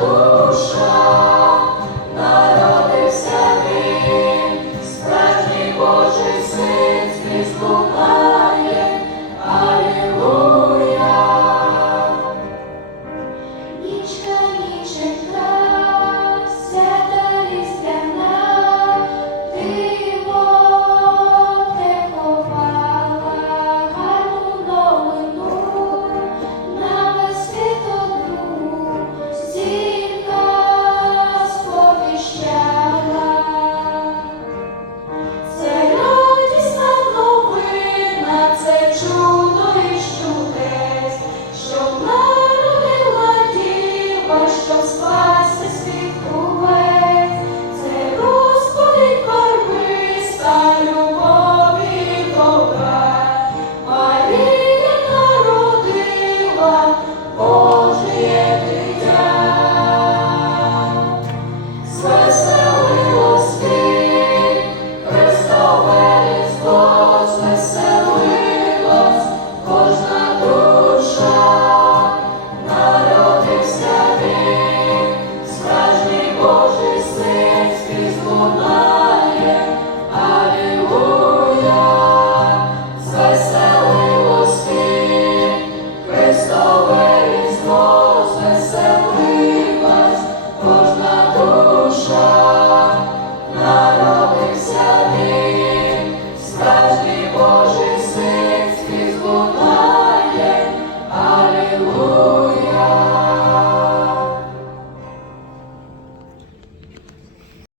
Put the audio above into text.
душа, народився ти, справжній Боже.